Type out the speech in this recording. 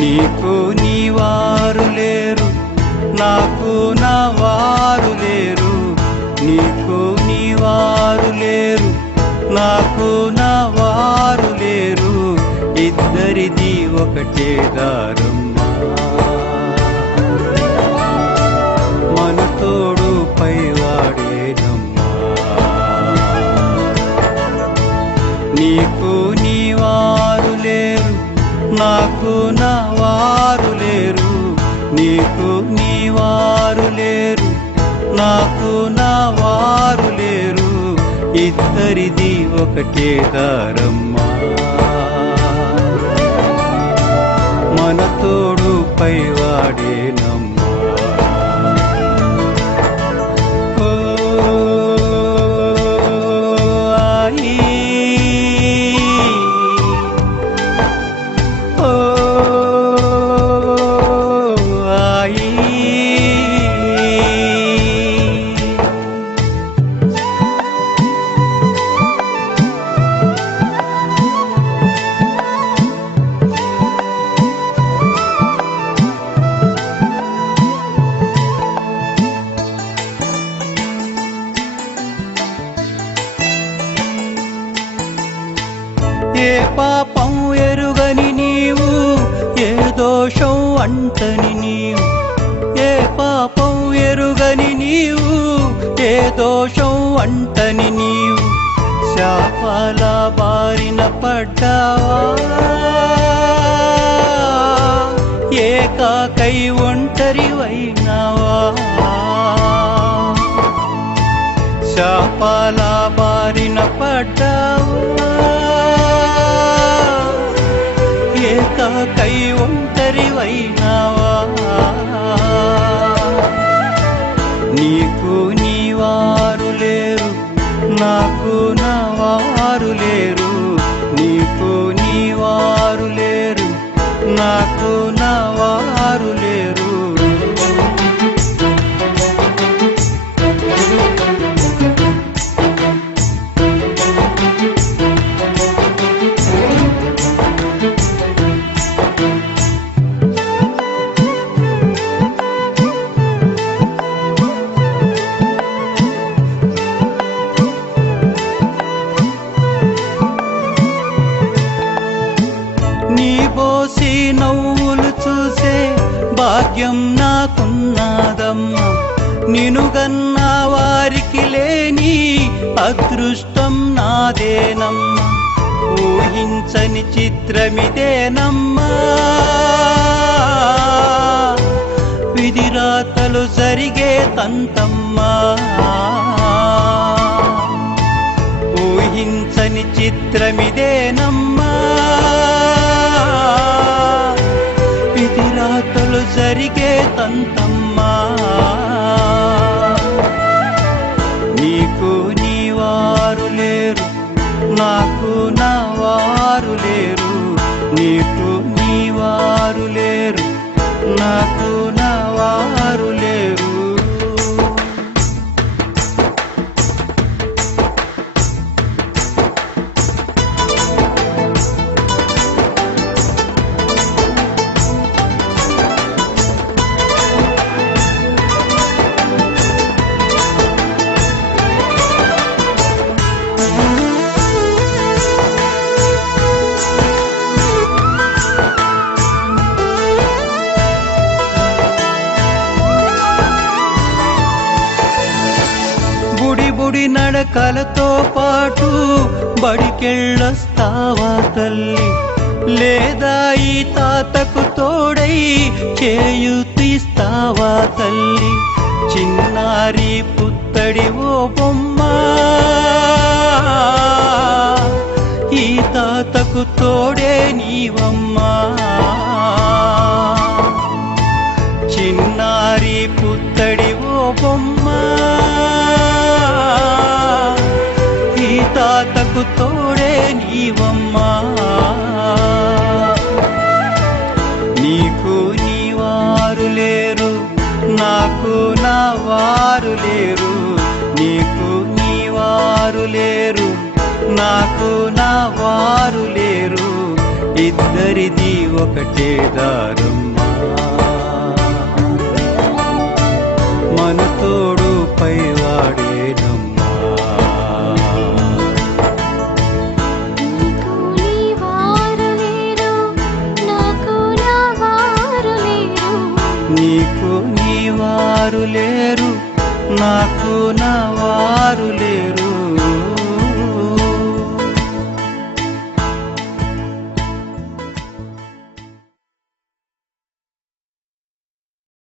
నీకు నీ వారు లేరు, నాకు నా వారు లేరు. నీకు నీ వారు లేరు, నాకు నా వారు లేరు. ఇద్దరిది ఒకటే దారమ్మా, మన తోడు పైవాడేనమ్మా. నీకు నీ వారు లేరు, నాకు నా వారు లేరు. నీకు నీ వారు లేరు, నాకు నా వారు లేరు. ఇద్దరిది ఒకటే దారమ్మా, మన తోడు పైవాడేనమ్మా. ఓ ఆయి, ఓ ఆయి. ఏ పాపం ఎరుగని నీవు, ఏ దోషం అంటని నీవు. ఏ పాపం ఎరుగని నీవు, ఏ దోషం అంటని నీవు. శాపాల బారిన పడ్డావా, ఏకాకై ఒంటరివైనావా. శాపాల బారిన పడ్డావా, ఏకాకై ఒంటరివైనావా. నీకు నీ వారు లేరు, నాకు నా వారు లేరు. నీకు నీ వారు లేరు, నాకు నా వారు లేరు. నీ బోసి నవ్వులు చూసే భాగ్యం నాకున్నాదమ్మా. నినుగన్న వారికి లేని అదృష్టం నాదేనమ్మా. ఊహించని చిత్రమిదేనమ్మా, విధిరాతలు జరిగే తంతమ్మా. ఊహించని చిత్రమిదేనమ్మా, విధిరాతలు జరిగే తంతమ్మా. నీకు నీ వారు లేరు, నాకు నా వారు లేరు. నీకు నీ వారు లేరు, నాకు నా వారు లేరు. బుడి నడకలతో పాటు బడికెళ్ళొస్తావా తల్లి, లేదా ఈ తాతకు తోడై చేయుతిస్తావా తల్లి. చిన్నారి పుత్తడి ఓ బొమ్మ, ఈ తాతకు తోడే నీవమ్మా. చిన్నారి పుత్తడి ఓ బొమ్మ, ఈ తాతకు తోడే నీవమ్మా. నీకు నీ వారు లేరు, నాకు నా వారు లేరు. నీకు నీ వారు లేరు, నాకు నా వారు లేరు. ఇద్దరిది ఒకటే దారమ్మా, మన తోడు పైవాడేనమ్మా. నీకు నీ వారు లేరు, నాకు నా వారు లేరు.